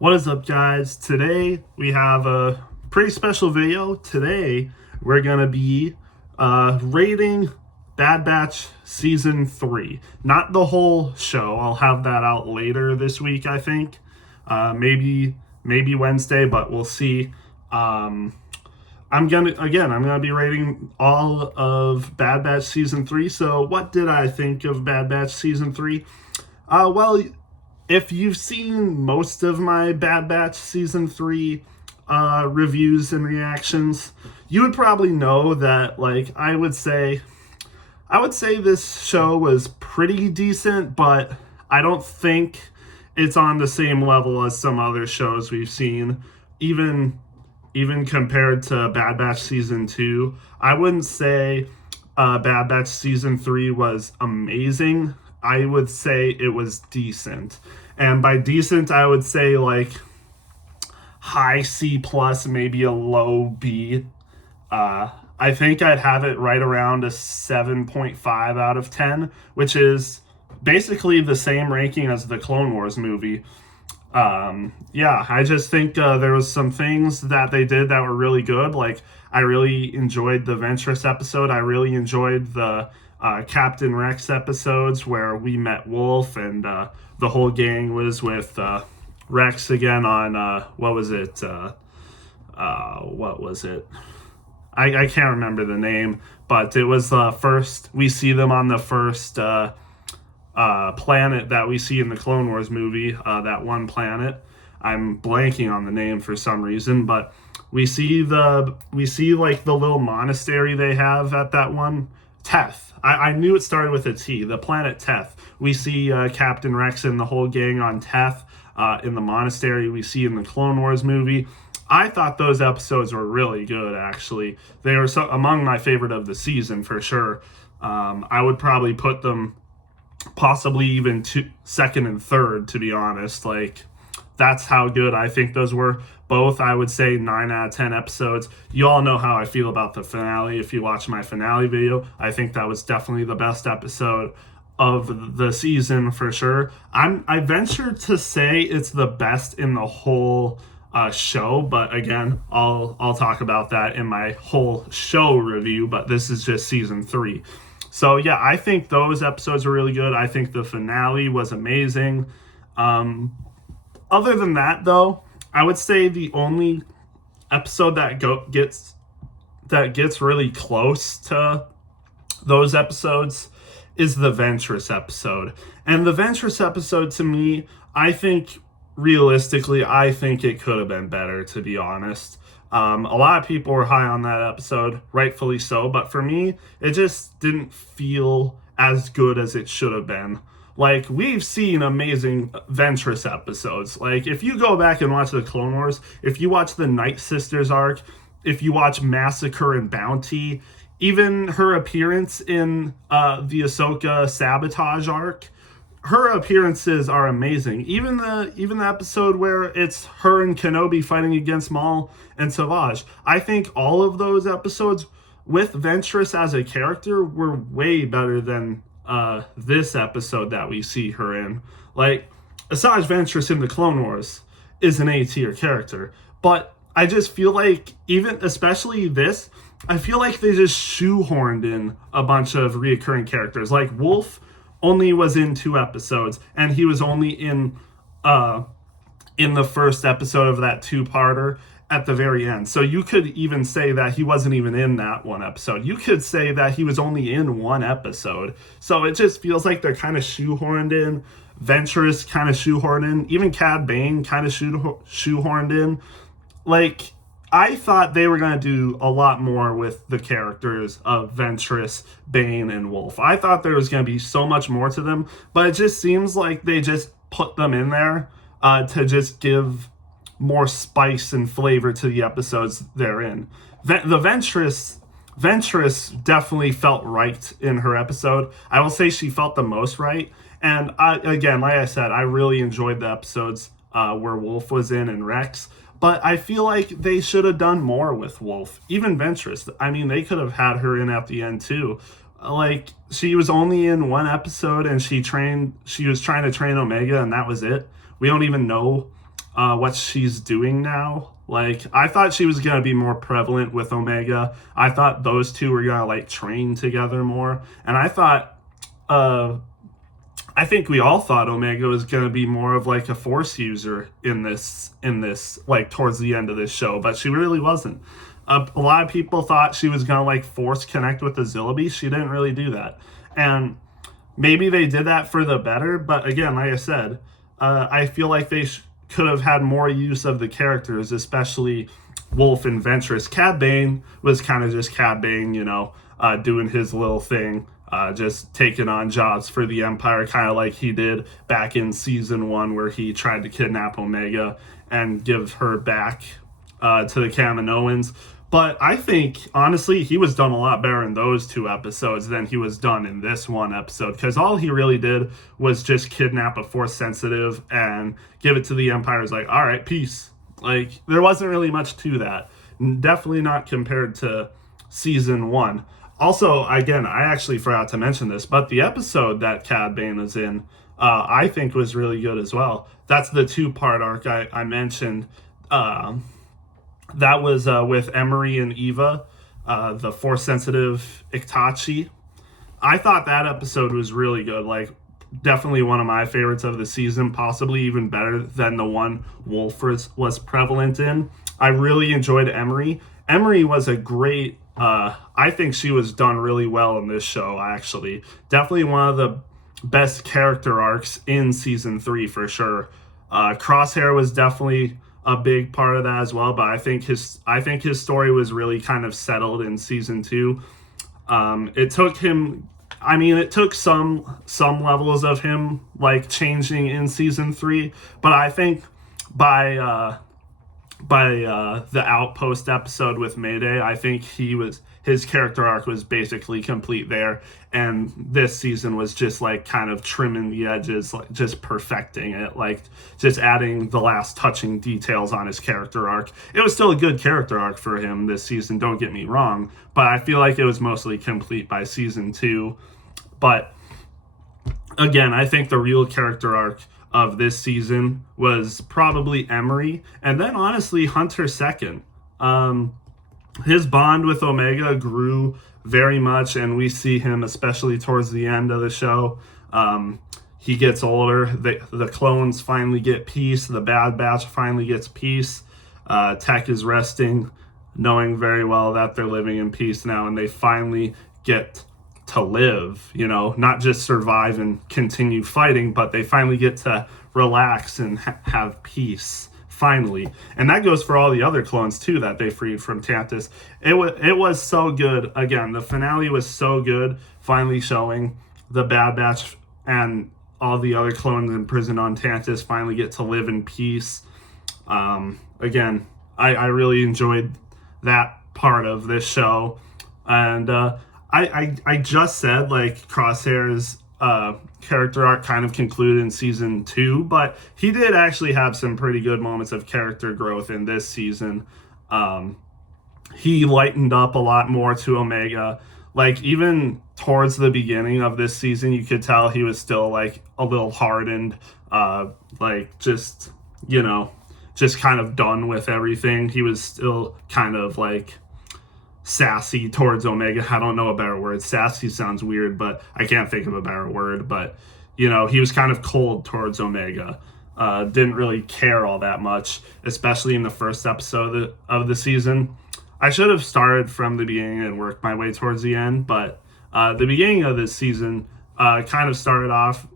What is up, guys? Today we have a pretty special video. Today we're gonna be rating Bad Batch Season 3. Not the whole show. I'll have that out later this week, I think. Maybe Wednesday, but we'll see. I'm gonna be rating all of Bad Batch Season 3. So what did I think of Bad Batch Season 3? Well, if you've seen most of my Bad Batch Season 3 reviews and reactions, you would probably know that, like, I would say this show was pretty decent, but I don't think it's on the same level as some other shows we've seen. Even compared to Bad Batch Season 2, I wouldn't say Bad Batch Season 3 was amazing. I would say it was decent. And by decent, I would say like high C plus, maybe a low B. I think I'd have it right around a 7.5 out of 10, which is basically the same ranking as the Clone Wars movie. I just think there was some things that they did that were really good. Like, I really enjoyed the Ventress episode. I really enjoyed the Captain Rex episodes where we met Wolf and the whole gang was with Rex again on what was it? What was it? I can't remember the name, but it was the first we see them on the first planet that we see in the Clone Wars movie. That one planet. I'm blanking on the name for some reason, but we see like the little monastery they have at that one. Teth. I knew it started with a T. The planet Teth. We see Captain Rex and the whole gang on Teth in the monastery we see in the Clone Wars movie. I thought those episodes were really good, actually. They were among my favorite of the season, for sure. I would probably put them possibly even second and third, to be honest. Like, that's how good I think those were. Both, I would say, 9 out of 10 episodes. You all know how I feel about the finale. If you watch my finale video, I think that was definitely the best episode of the season, for sure. I venture to say it's the best in the whole show, but again, I'll talk about that in my whole show review, but this is just season 3. So yeah, I think those episodes were really good. I think the finale was amazing. Other than that, though, I would say the only episode that gets really close to those episodes is the Ventress episode. And the Ventress episode, to me, realistically, I think it could have been better, to be honest. A lot of people were high on that episode, rightfully so, but for me, it just didn't feel as good as it should have been. Like, we've seen amazing Ventress episodes. Like, if you go back and watch the Clone Wars, if you watch the Night Sisters arc, if you watch Massacre and Bounty, even her appearance in the Ahsoka Sabotage arc, her appearances are amazing. Even the episode where it's her and Kenobi fighting against Maul and Savage. I think all of those episodes with Ventress as a character were way better than this episode that we see her in. Like, Asajj Ventress in the Clone Wars is an A-tier character, but I just feel like, especially this, I feel like they just shoehorned in a bunch of reoccurring characters. Like, Wolf only was in 2 episodes, and he was only in the first episode of that 2-parter at the very end. So you could even say that he wasn't even in that one episode. You could say that he was only in 1 episode. So it just feels like they're kind of shoehorned in. Ventress kind of shoehorned in. Even Cad Bane kind of shoehorned in. Like, I thought they were going to do a lot more with the characters of Ventress, Bane, and Wolf. I thought there was going to be so much more to them, but it just seems like they just put them in there to just give more spice and flavor to the episodes they're in. The Ventress definitely felt right in her episode. I will say she felt the most right. And again, like I said, I really enjoyed the episodes where Wolf was in and Rex. But I feel like they should have done more with Wolf. Even Ventress. I mean, they could have had her in at the end too. Like, she was only in 1 episode and she was trying to train Omega, and that was it. We don't even know what she's doing now. Like, I thought she was gonna be more prevalent with Omega. I thought those two were gonna like train together more, and I think we all thought Omega was going to be more of like a force user in this like towards the end of this show, but she really wasn't. A lot of people thought she was going to like force connect with the Zillaby. She didn't really do that. And maybe they did that for the better, but again, like I said, I feel like they could have had more use of the characters, especially Wolf and Ventress. Cad Bane was kind of just Cad Bane, doing his little thing. Just taking on jobs for the Empire, kind of like he did back in season 1, where he tried to kidnap Omega and give her back to the Kaminoans. But I think, honestly, he was done a lot better in those 2 episodes than he was done in this 1 episode, because all he really did was just kidnap a Force sensitive and give it to the Empire. It's like, all right, peace. Like, there wasn't really much to that. Definitely not compared to season 1. Also, again, I actually forgot to mention this, but the episode that Cad Bane was in, I think was really good as well. That's the 2-part arc I mentioned. That was with Emery and Eva, the Force-sensitive Itachi. I thought that episode was really good. Like, definitely one of my favorites of the season, possibly even better than the one Wolf was prevalent in. I really enjoyed Emery. Emery was a great... I think she was done really well in this show, actually. Definitely one of the best character arcs in season 3, for sure. Crosshair was definitely a big part of that as well, but I think his story was really kind of settled in season 2. It took some levels of him like changing in season 3, but I think by the Outpost episode with Mayday, I think his character arc was basically complete there, and this season was just like kind of trimming the edges, like just perfecting it, like just adding the last touching details on his character arc. It was still a good character arc for him this season, don't get me wrong, but I feel like it was mostly complete by season 2. But again, I think the real character arc of this season was probably Emery, and then honestly Hunter second. His bond with Omega grew very much, and we see him especially towards the end of the show. He gets older, the clones finally get peace, the Bad Batch finally gets peace. Tech is resting, knowing very well that they're living in peace now, and they finally get to live, not just survive and continue fighting, but they finally get to relax and have peace, finally. And that goes for all the other clones too that they freed from Tantus. It was so good. Again, the finale was so good, finally showing the Bad Batch and all the other clones imprisoned on Tantus finally get to live in peace. Again, I really enjoyed that part of this show. And I just said like Crosshair's character arc kind of concluded in season 2, but he did actually have some pretty good moments of character growth in this season. He lightened up a lot more to Omega. Like, even towards the beginning of this season, you could tell he was still like a little hardened, like just kind of done with everything. He was still kind of like sassy towards Omega. I don't know a better word. Sassy sounds weird, but I can't think of a better word. But, he was kind of cold towards Omega. Didn't really care all that much, especially in the first episode of the season. I should have started from the beginning and worked my way towards the end, but the beginning of this season kind of started off,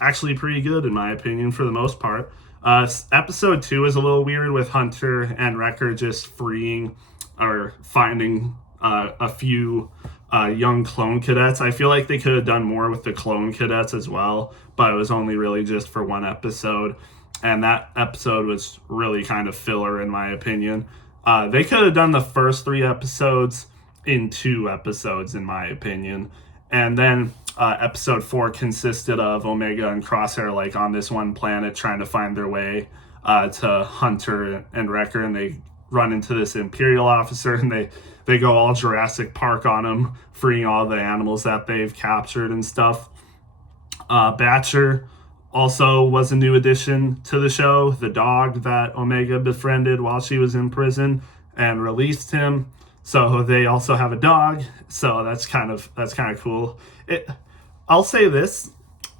actually pretty good in my opinion for the most part. Episode 2 is a little weird with Hunter and Wrecker just freeing or finding a few young clone cadets. I feel like they could have done more with the clone cadets as well, but it was only really just for one episode, and that episode was really kind of filler in my opinion. They could have done the first 3 episodes in 2 episodes in my opinion, and then episode 4 consisted of Omega and Crosshair like on this one planet trying to find their way to Hunter and Wrecker, and they run into this Imperial officer, and they go all Jurassic Park on him, freeing all the animals that they've captured and stuff. Batcher also was a new addition to the show. The dog that Omega befriended while she was in prison and released him. So they also have a dog. So that's kind of cool. I'll say this.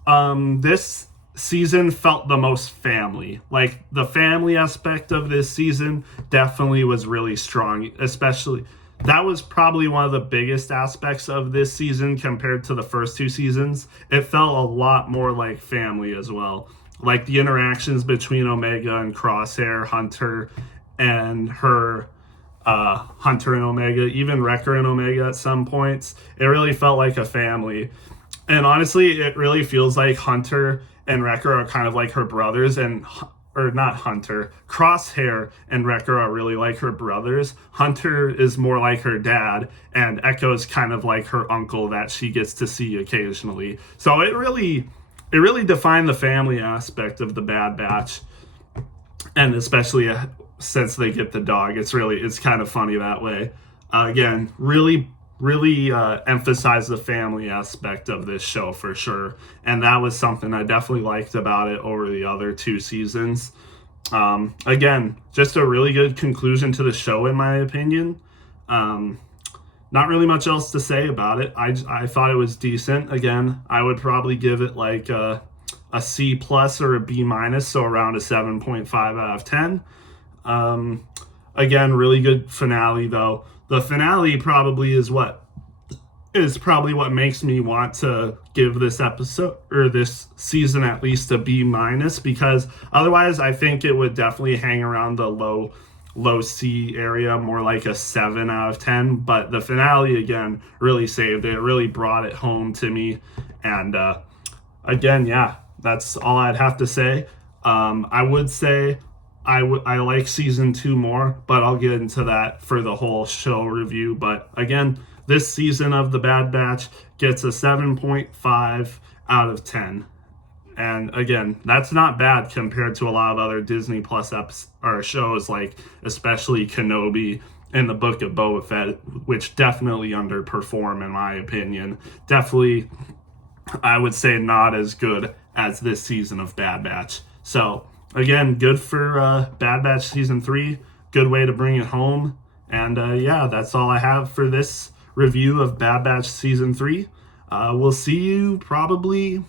This season felt the most family. Like, the family aspect of this season definitely was really strong. Especially, that was probably one of the biggest aspects of this season compared to the first two seasons. It felt a lot more like family as well. Like, the interactions between Omega and Crosshair, Hunter and her, Hunter and Omega, even Wrecker and Omega at some points. It really felt like a family. And honestly, it really feels like Hunter and Wrecker are kind of like her brothers, or not Hunter. Crosshair and Wrecker are really like her brothers. Hunter is more like her dad, and Echo's kind of like her uncle that she gets to see occasionally. So it really defined the family aspect of the Bad Batch, and especially since they get the dog, it's kind of funny that way. Again, really emphasize the family aspect of this show for sure, and that was something I definitely liked about it over the other two seasons. Again, just a really good conclusion to the show in my opinion. Not really much else to say about it. I thought it was decent. Again, I would probably give it like a C plus or a B minus, so around a 7.5 out of 10. Again, really good finale though. The finale probably is what makes me want to give this episode or this season at least a B minus, because otherwise I think it would definitely hang around the low C area, more like a 7 out of 10. But the finale again really saved it. It really brought it home to me. And again, yeah, that's all I'd have to say. I would say I like season 2 more, but I'll get into that for the whole show review. But again, this season of The Bad Batch gets a 7.5 out of 10. And again, that's not bad compared to a lot of other Disney Plus shows, like especially Kenobi and the Book of Boba Fett, which definitely underperform in my opinion. Definitely, I would say not as good as this season of Bad Batch. So again, good for Bad Batch Season 3. Good way to bring it home. And yeah, that's all I have for this review of Bad Batch Season 3. We'll see you probably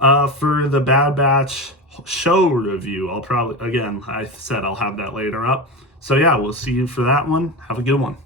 for the Bad Batch show review. I said I'll have that later up. So yeah, we'll see you for that one. Have a good one.